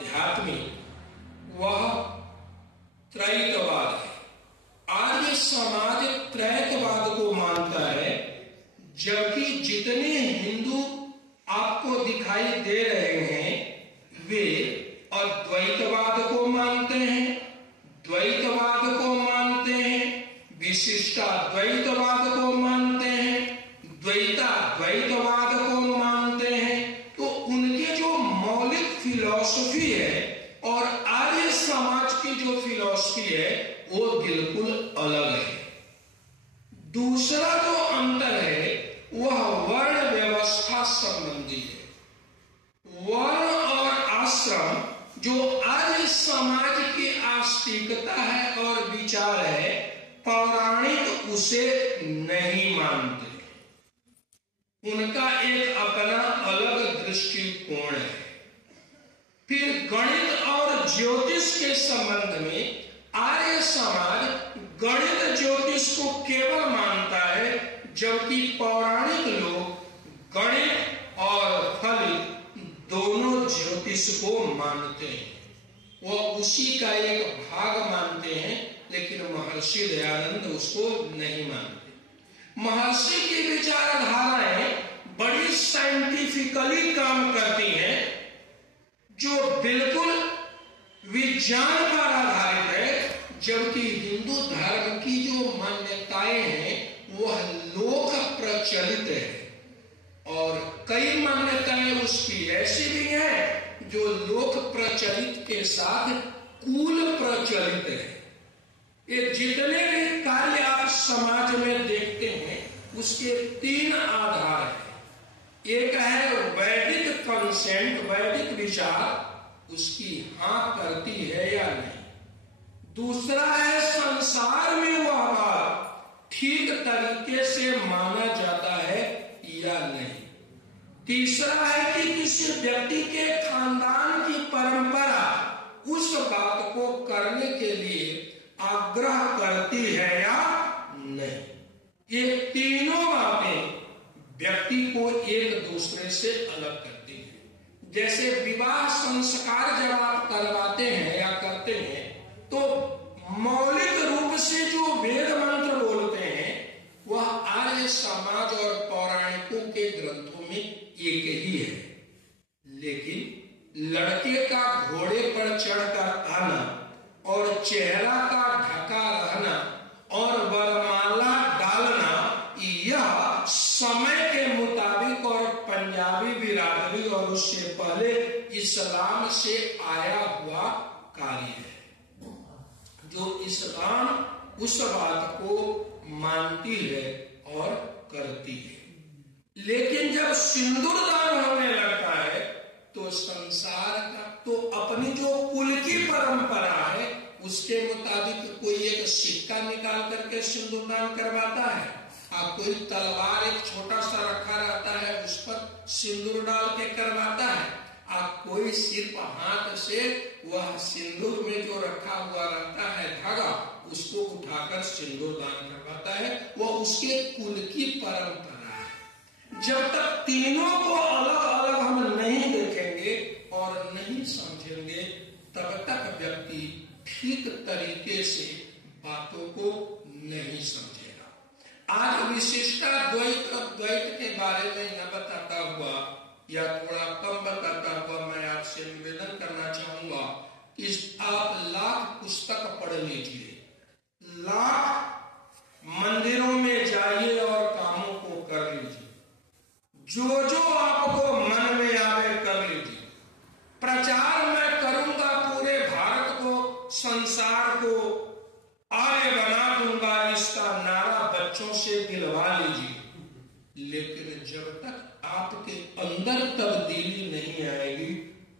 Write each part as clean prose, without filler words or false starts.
अध्यात्म वह त्रैतवाद है। आर्य समाज त्रैतवाद को मानता है, जबकि जितने हिंदू आपको दिखाई दे रहे हैं वे अद्वैतवाद को मानते हैं, द्वैतवाद को मानते हैं, विशिष्टाद्वैतवाद को मानते हैं, द्वैताद्वैतवाद को मानते हैं। तो उनके जो मौलिक फिलॉसफी है और आर्य समाज की जो फिलॉसफी है वो बिल्कुल अलग है। दूसरा जो अंतर है वह वर्ण व्यवस्था संबंधी है। वर्ण और आश्रम जो आर्य समाज की आस्तिकता है और विचार है, पौराणिक उसे नहीं मानते। उनका एक अपना अलग दृष्टिकोण है। फिर गणित और ज्योतिष के संबंध में आर्य समाज गणित ज्योतिष को केवल मानता है, जबकि पौराणिक लोग गणित और फलित दोनों ज्योतिष को मानते हैं। वो उसी का एक भाग मानते हैं, लेकिन महर्षि दयानंद उसको नहीं मानते। महर्षि की विचारधाराएं बड़ी साइंटिफिकली काम करती हैं, जो बिल्कुल विज्ञान पर आधारित है, जबकि हिंदू धर्म की जो मान्यताएं हैं वह लोक प्रचलित है। और कई मान्यताएं उसकी ऐसी भी हैं जो लोक प्रचलित के साथ कुल प्रचलित है। ये जितने भी कार्य आप समाज में देखते हैं उसके तीन आधार हैं। एक है वैदिक कंसेंट, वैदिक विचार, उसकी हाँ करती है या नहीं। दूसरा है संसार में वह बात ठीक तरीके से माना जाता है या नहीं। तीसरा है कि किसी व्यक्ति के खानदान की परंपरा उस बात को करने के लिए आग्रह करती है या नहीं। ये तीनों बातें व्यक्ति को एक दूसरे से अलग करती है। जैसे विवाह संस्कार जब आप करवाते हैं या करते हैं तो मौलिक रूप से जो वेद मंत्र बोलते हैं वह आर्य समाज और पौराणिकों के ग्रंथों में एक ही है। लेकिन लड़के का घोड़े पर चढ़कर आना और चेहरा का ढका रहना और वरमाला डालना, यह समय के मुताबिक और पंजाबी बिरादरी और उससे पहले इस्लाम से आया हुआ कार्य है, जो इस्लाम उस बात को मानती है और करती है। लेकिन जब सिंदूर दान होने लगता है तो संसार का तो अपनी जो कुल की परंपरा है उसके मुताबिक कोई एक सिक्का निकाल करके सिंदूर दान करवाता है, और कोई तलवार एक छोटा सा रखा रहता है उस पर सिंदूर डाल के करवाता है, और कोई सिर्फ हाथ से वह सिंदूर में जो रखा हुआ रहता है धागा उसको उठाकर सिंदूर दान करवाता है। वह उसके कुल की परंपरा है। जब तक तीनों को अलग अलग हम नहीं देखेंगे और नहीं समझेंगे तब तक व्यक्ति ठीक तरीके से बातों को नहीं समझेगा। आज विशिष्टाद्वैत द्वैत के बारे में न बताता हुआ या थोड़ा कम बताता हुआ मैं आपसे निवेदन करना चाहूंगा कि आप लाख पुस्तक पढ़ लीजिए, लाख मंदिरों में जाइए और कामों को कर लीजिए, जो आपको मन में आवे कर लीजिए। प्रचार मैं करूंगा पूरे भारत को, संसार को आर्य बना दूंगा, इसका नारा बच्चों से दिलवा लीजिए। लेकिन जब तक आपके अंदर तब्दीली नहीं आएगी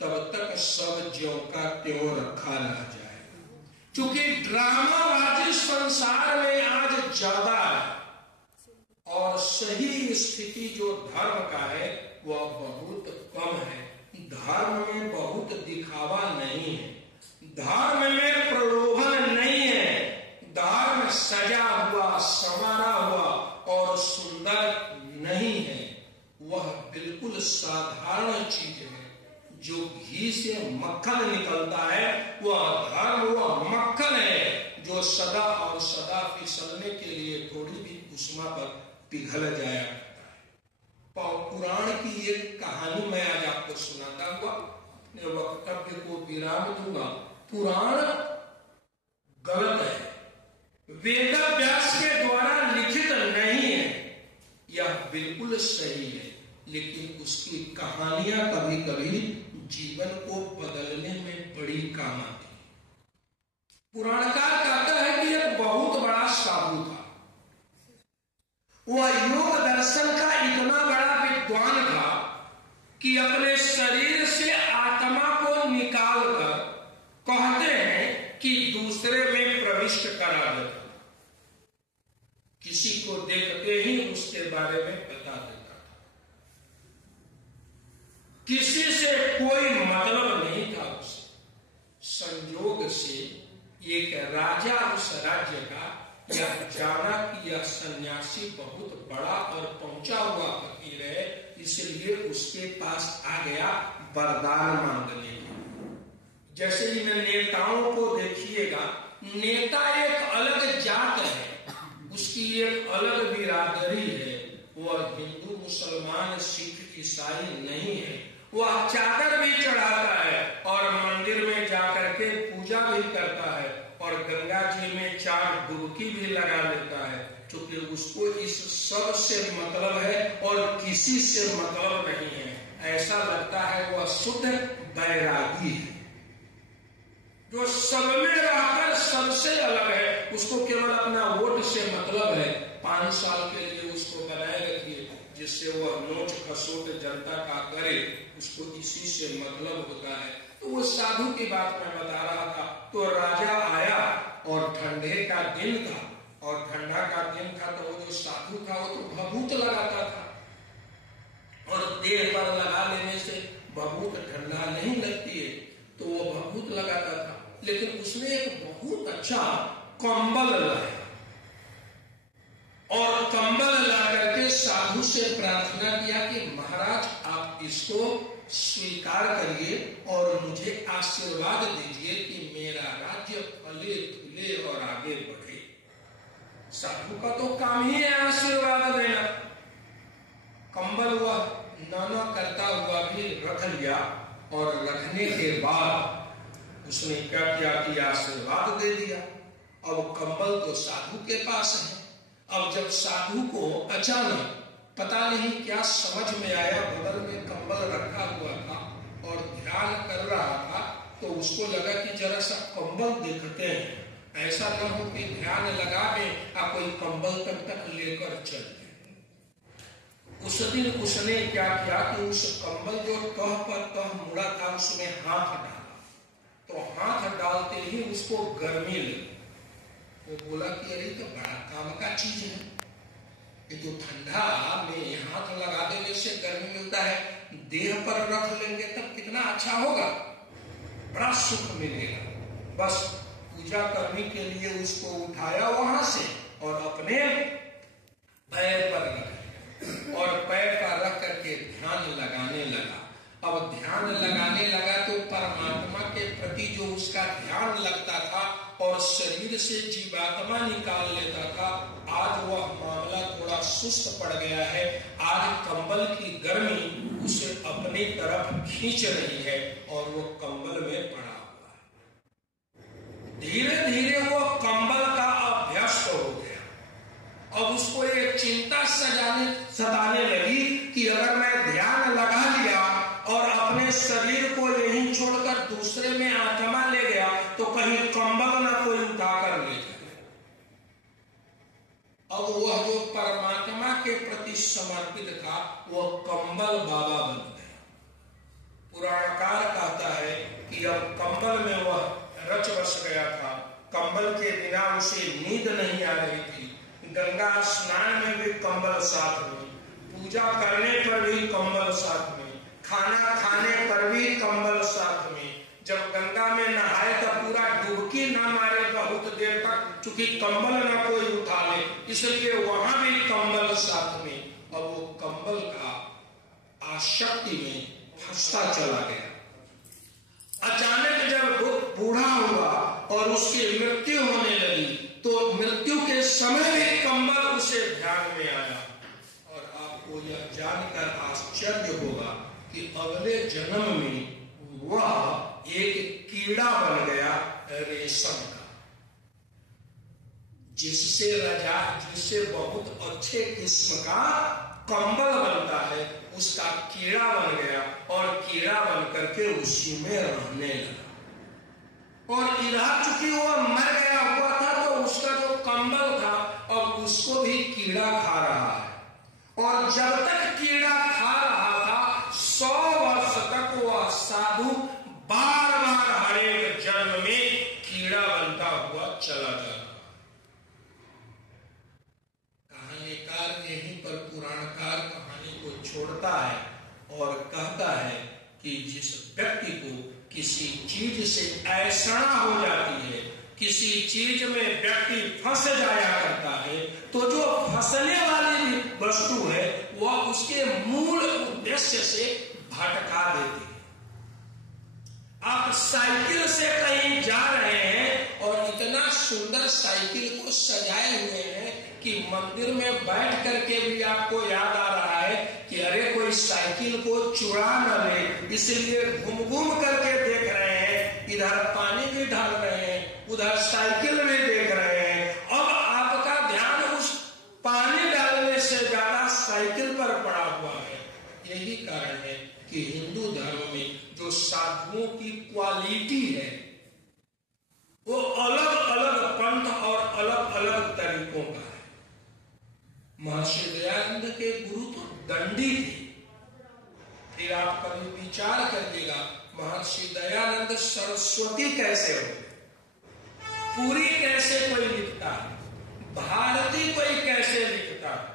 तब तक सब ज्यों का त्यों रखा रह जाएगा। क्योंकि ड्रामाबाजी संसार में आज ज्यादा है और सही स्थिति जो धर्म का है वह बहुत कम है। धर्म में बहुत दिखावा नहीं है, धर्म में प्रलोभन नहीं है, धर्म सजा हुआ संवारा हुआ और सुंदर नहीं है। वह बिल्कुल साधारण चीज है जो घी से मक्खन निकलता है, वह धर्म वह मक्खन है जो सदा और सदा फिसलने के लिए थोड़ी भी उष्मा पर पिघल जाया करता है। पुराण की एक कहानी मैं आज आपको सुनाता हुआ अपने वक्तव्य को विराम दूंगा। पुराण गलत है, वेद व्यास के द्वारा लिखित नहीं है, यह बिल्कुल सही है, लेकिन उसकी कहानियां कभी कभी जीवन को बदलने में बड़ी काम आती है। पुराणकार कहता है कि एक बहुत बड़ा साधु था, वह योग दर्शन का इतना बड़ा विद्वान था कि अपने शरीर से आत्मा को निकालकर कहते हैं कि दूसरे में प्रविष्ट करा देता, किसी को देखते ही उसके बारे में बता देता था, किसी से कोई मतलब नहीं था उसे। संयोग से एक राजा उस राज्य का यह जाना कि यह सन्यासी बहुत बड़ा और पहुंचा हुआ फकीर है, इसलिए उसके पास आ गया वरदान मांगने के। जैसे इन नेताओं को देखिएगा, नेता एक अलग जात है, उसकी एक अलग बिरादरी है, वह हिंदू मुसलमान सिख ईसाई नहीं है। वह चादर भी चढ़ाता है और मंदिर में जाकर के पूजा भी करता है और गंगा जी में 4 डुबकी भी लगा लेता है, क्योंकि उसको इस सब से मतलब है और किसी से मतलब नहीं है। ऐसा लगता है वह शुद्ध बैरागी है, जो सब में रहकर सबसे अलग है। उसको केवल अपना वोट से मतलब है, 5 साल के लिए उसको बनाए रखिए, जिससे वह नोच खसोट जनता का करे, उसको इसी से मतलब होता है। तो वो साधु की बात मैं बता रहा था। तो राजा आया और ठंडे का दिन था, और ठंडा का दिन था, तो वो जो साधु था वो तो भभूत लगाता था, और देह पर लगा लेने से भभूत ठंडा नहीं लगती है, तो वो भभूत लगाता था। लेकिन उसने एक बहुत अच्छा कंबल लाया और कंबल ला करके साधु से प्रार्थना किया कि महाराज आप इसको स्वीकार करिए और मुझे आशीर्वाद दीजिए कि मेरा राज्य फले फूले और आगे बढ़े। साधु का तो काम ही है आशीर्वाद देना। कंबल वह नाना करता हुआ भी रख लिया, और रखने के बाद उसने क्या किया कि आशीर्वाद दे दिया। अब कंबल तो साधु के पास है। अब जब साधु को अचानक पता नहीं क्या समझ में आया, बगल में कंबल रखा हुआ था और ध्यान कर रहा था, तो उसको लगा कि जरा सा कंबल देखते हैं, ऐसा न हो कि ध्यान लगा में आप कोई कंबल तक लेकर चल जाए। उस दिन उसने क्या किया कि उस कंबल जो तह पर तह मुड़ा था उसमें हाथ डाला, तो हाथ डालते ही उसको गर्मी लगी। वो बोला कि अरे तो बड़ा काम का चीज है, ये तो ठंडा में हाथ लगा देने से गर्मी मिलता है, देह पर रख लेंगे तब कितना अच्छा होगा, बड़ा सुख मिलेगा। बस पूजा करने के लिए उसको उठाया वहां से और अपने पैर पर रख, और पैर पर रख करके ध्यान लगाने लगा। अब ध्यान लगाने लगा तो परमात्मा के प्रति जो उसका ध्यान लगता था और शरीर से जीवात्मा निकाल लेता था, आज वह मामला थोड़ा सुस्त पड़ गया है। आज कंबल की गर्मी उसे अपनी तरफ खींच रही है और वो कंबल में पड़ा हुआ है। धीरे धीरे वो कंबल का अभ्यस्त हो गया। अब उसको एक चिंता सताने लगी कि अगर मैं ध्यान लगा लिया और अपने शरीर को यहीं छोड़कर दूसरे में आत्मा ले गया तो कहीं कंबल ना कोई उठा कर ले जाए। अब वह जो परमात्मा के प्रति समर्पित था वह कंबल बाबा बन गया। पुराणकार कहता है कि अब कंबल में वह रच बस गया था। कंबल के बिना उसे नींद नहीं आ रही थी। गंगा स्नान में भी कंबल साथ में, पूजा करने पर भी कंबल साथ में, खाना खाने पर भी कंबल साथ में। जब गंगा में नहाए तो पूरा डुबकी ना मारे बहुत देर तक, क्योंकि कंबल ना कोई उठा ले, इसलिए वहां भी कंबल साथ में। अब वो कंबल का आसक्ति में फंसता चला गया। अचानक जब वो बूढ़ा हुआ और उसकी मृत्यु होने लगी तो मृत्यु के समय भी कंबल उसे ध्यान में आया। और आपको यह जानकर आश्चर्य होगा कि अगले जन्म में वह एक कीड़ा बन गया रेशम का, जिससे बहुत अच्छे किस्म का कंबल बनता है, उसका कीड़ा बन गया और कीड़ा बन करके उसी में रहने लगा। और इधर चूंकि वह मर गया हुआ था तो उसका जो कंबल था अब उसको भी कीड़ा खा रहा है। और जब तक कीड़ा खा रहा था 100 वर्ष तक वह साधु बार बार हर एक जन्म में कीड़ा बनता हुआ चला जा रहा। कहानीकार यहीं पर पुराणकार कहानी को छोड़ता है और कहता है कि जिस व्यक्ति को किसी चीज से ऐसा हो जाती है, किसी चीज में व्यक्ति फंस जाया करता है, तो जो फंसने वाली वस्तु है वह उसके मूल उद्देश्य से भटका देती है। आप साइकिल से कहीं जा रहे हैं और इतना सुंदर साइकिल को सजाए हुए हैं कि मंदिर में बैठ करके भी आपको याद आ रहा है कि अरे कोई साइकिल को चुरा न ले, इसलिए घूम घूम करके देख रहे हैं, इधर पानी भी डाल रहे हैं, उधर साइकिल भी देख रहे हैं। अब आपका ध्यान उस पानी डालने से ज्यादा साइकिल पर पड़ा हुआ है। यही कारण है कि हिंदू धर्म में जो साधुओं की क्वालिटी है वो अलग अलग पंथ और अलग अलग तरीकों का है। महर्षि दयानंद के गुरु तो दंडी थे। फिर आप कभी विचार करिएगा महर्षि दयानंद सरस्वती कैसे हो, पूरी कैसे कोई लिखता है, भारती कोई कैसे लिखता है।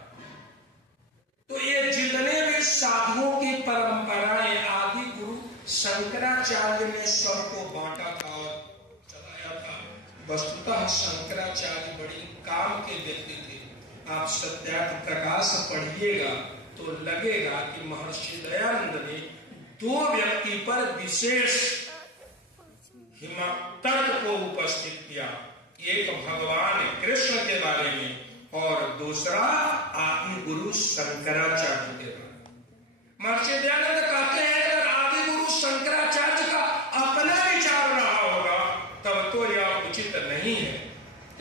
तो ये जितने भी साधुओं की परंपराएं आदि गुरु शंकराचार्य ने सबको बांटा था और चलाया था। वस्तुतः शंकराचार्य बड़ी काम के व्यक्ति थे। आप सत्यार्थ प्रकाश पढ़िएगा तो लगेगा कि महर्षि दयानंद ने 2 व्यक्ति पर विशेष तर्क को उपस्थित किया। एक भगवान कृष्ण के बारे में और दूसरा आदि गुरु शंकराचार्य के बारे में। महर्षि दयानंद कहते हैं अगर आदि गुरु शंकराचार्य का अपना विचार रहा होगा तब तो यह उचित नहीं है,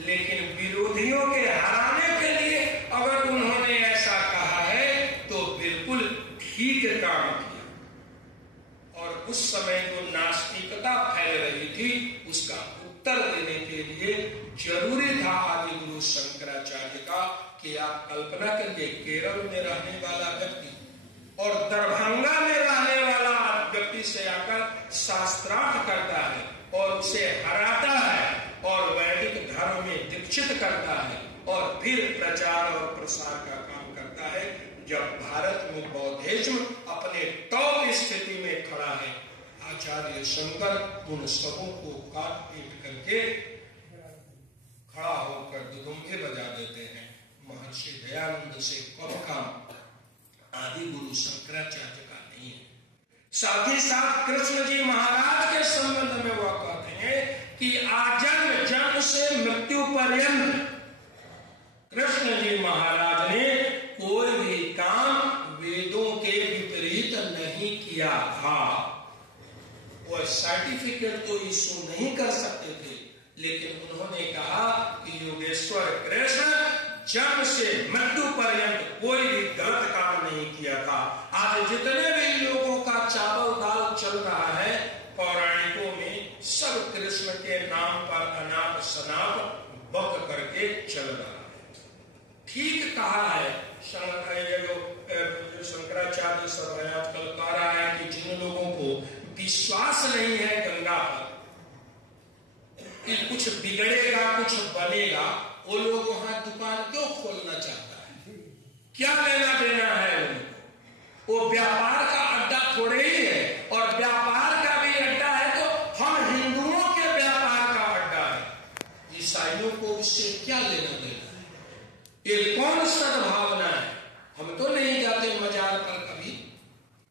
लेकिन विरोधियों के हराने के लिए अगर उन्होंने ऐसा कहा है तो बिल्कुल ठीक काम किया। और उस समय जो नास्तिकता फैल रही थी उसका उत्तर देने के लिए जरूरी था आदि गुरु शंकराचार्य का कि आप कल्पना करिए केरल में रहने वाला व्यक्ति और दरभंगा में रहने वाला व्यक्ति से आकर शास्त्रार्थ करता है और उसे हराता है और वैदिक धर्म में दीक्षित करता है और फिर प्रचार और प्रसार का काम करता है। जब भारत में बौद्धिज्म अपने टॉप स्थिति में खड़ा है, आचार्य शंकर उन सबों को काट पीट करके खड़ा होकर दुदुम्बे बजा देते हैं। महर्षि दयानंद से कम काम आदि गुरु शंकराचार्य का नहीं है। साथ ही साथ कृष्ण जी महाराज के संबंध में वह कहते हैं कि आजन्म जन्म से मृत्यु पर्यंत कृष्ण जी महाराज ने कोई भी काम वेदों के विपरीत नहीं किया था। वह सर्टिफिकेट तो इशू नहीं कर सकते थे, लेकिन उन्होंने कहा कि योगेश्वर कृष्ण जन्म से मृत्यु पर्यंत कोई भी गलत काम नहीं किया था। आज जितने भी लोगों का चावल दाल चल रहा है पौराणिकों में, सब कृष्ण के नाम पर अनाप शनाप बक करके चल रहा है। ठीक कहा है जो शंकराचार्य सब आजकल कह रहा है कि जिन लोगों को विश्वास नहीं है गंगा पर कि कुछ बिगड़ेगा कुछ बनेगा, वो लोग वहां दुकान क्यों खोलना चाहता है? क्या लेना देना है उनको? वो व्यापार का अड्डा थोड़े ही है, और व्यापार का भी अड्डा है तो हम हिंदुओं के व्यापार का अड्डा है। ईसाइयों को उससे क्या लेना देना है? ये कौन सद्भावना है? हम तो नहीं जाते मजार पर कभी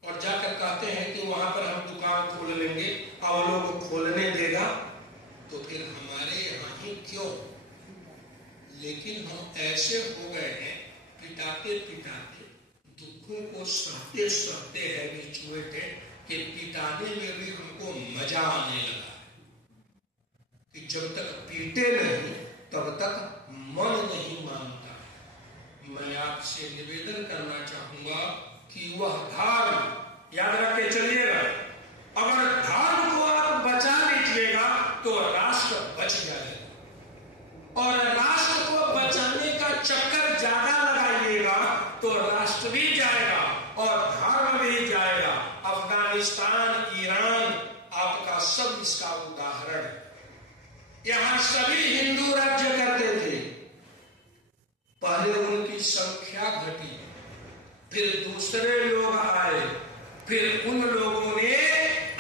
और जाकर कहते हैं कि वहां पर हम दुकान खोल लेंगे और लोग चलेगा तो फिर हमारे यहाँ ही क्यों, लेकिन हम ऐसे हो गए हैं पिटाते पिटाते, दुखों को सहते सहते है भी छुएटे कि पिटाने में भी हमको मजा आने लगा है कि जब तक पीटे नहीं तब तक मन नहीं मानता। मैं आपसे निवेदन करना चाहूंगा कि वह धर्म, याद रख के चलिएगा, अगर धर्म को आप बचा लीजिएगा तो राष्ट्र बच जाएगा, और राष्ट्र को बचाने का चक्कर ज्यादा लगाइएगा तो राष्ट्र भी जाएगा और धर्म भी जाएगा। अफगानिस्तान, ईरान आपका सब इसका उदाहरण है। यहां सभी हिंदू राज्य करते थे, पहले उनकी संख्या घटी, फिर दूसरे लोग आए, फिर उन लोगों ने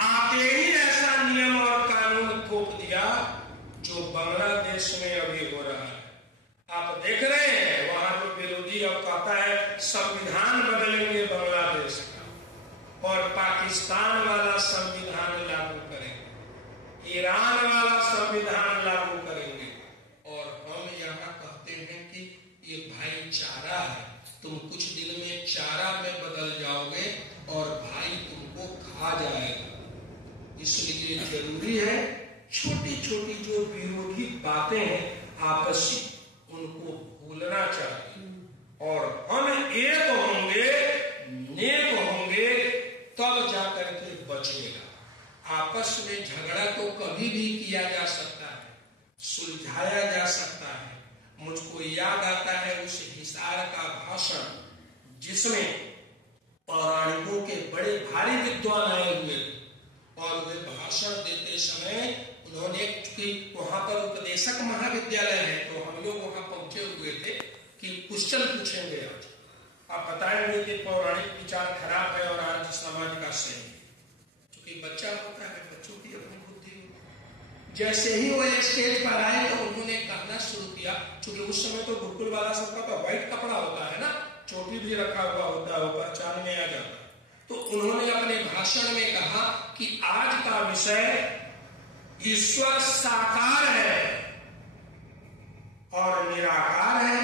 आते ही ऐसा नियम और कानून थोप दिया जो बांग्लादेश में अभी हो रहा है। आप देख रहे हैं वहां तो विरोधी अब कहता है संविधान बदलेंगे बांग्लादेश का, और पाकिस्तान वाला संविधान लागू करेंगे, ईरान वाला संविधान लागू करेंगे, और हम यहाँ कहते हैं कि ये भाईचारा है, तुम कुछ दिन में चारा में बदल जाओगे और भाई तुमको खा जाएगा। इसलिए जरूरी है छोटी छोटी जो विरोधी बातें हैं आपसी, उनको भूलना चाहिए, और हम एक होंगे, नेक होंगे, तब जाकर के बचेगा। आपस में झगड़ा तो कभी भी किया जा सकता है, सुलझाया जा सकता है। मुझको याद आता है उस हिसार का भाषण जिसमें पौराणिकों के बड़े भारी विद्वान आए हुए, और वे भाषण देते समय उन्होंने, चूंकि वहां पर उपदेशक महाविद्यालय है तो हम लोग वहां पहुंचे हुए थे कि क्वेश्चन पूछेंगे आज, आप बताएंगे कि पौराणिक विचार खराब है और आज समाज का सही है। क्योंकि बच्चा होता है, बच्चों की अपनी बुद्धि होती है। जैसे ही वो स्टेज पर आए तो उन्होंने कहना शुरू किया, क्योंकि उस समय तो गुरुकुल वाला सबका तो व्हाइट कपड़ा होता है ना, चोटी भी रखा हुआ होता है, वो पहचान में आ जाता है। तो उन्होंने अपने भाषण में कहा कि आज का विषय ईश्वर साकार है और निराकार है,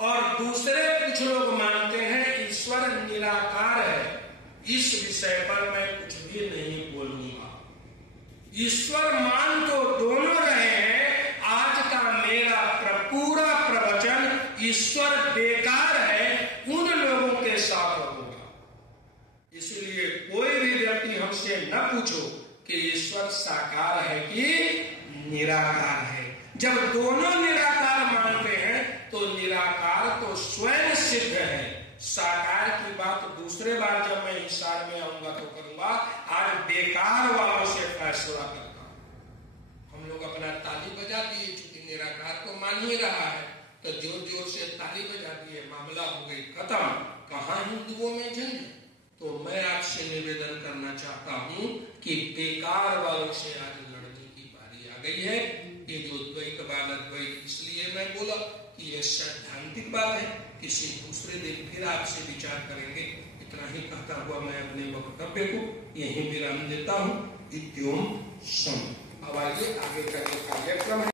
और दूसरे कुछ लोग मानते हैं ईश्वर निराकार है। इस विषय पर मैं कुछ भी नहीं बोलूंगा। ईश्वर मान तो दोनों रहे हैं, आज का मेरा पूरा प्रवचन ईश्वर बेकार है उन लोगों के साथ होगा। इसलिए कोई भी व्यक्ति हमसे न पूछो कि ईश्वर साकार है कि निराकार है। जब दोनों निराकार मानते हैं तो निराकार तो स्वयं सिद्ध है, साकार की बात दूसरे बार जब मैं हिसार में आऊंगा तो करूंगा। आज बेकार वालों से फैसला करता हूं। हम लोग अपना ताली बजा दिए, चूंकि निराकार को मान ही रहा है तो जोर जोर से ताली बजा दिए, मामला हो गई खत्म। कहां हिंदुओं में जंग? तो मैं आपसे निवेदन करना चाहता हूं कि बेकार वालों से आज लड़ने की बारी आ गई है। ये जो द्वैतवाद अद्वैत, इसलिए मैं बोला कि यह सैद्धांतिक बात है, किसी दूसरे दिन फिर आपसे विचार करेंगे। इतना ही कहता हुआ मैं अपने वक्तव्य को यहीं विराम देता हूं। इत्योम सम। अब आइए आगे का कार्यक्रम है।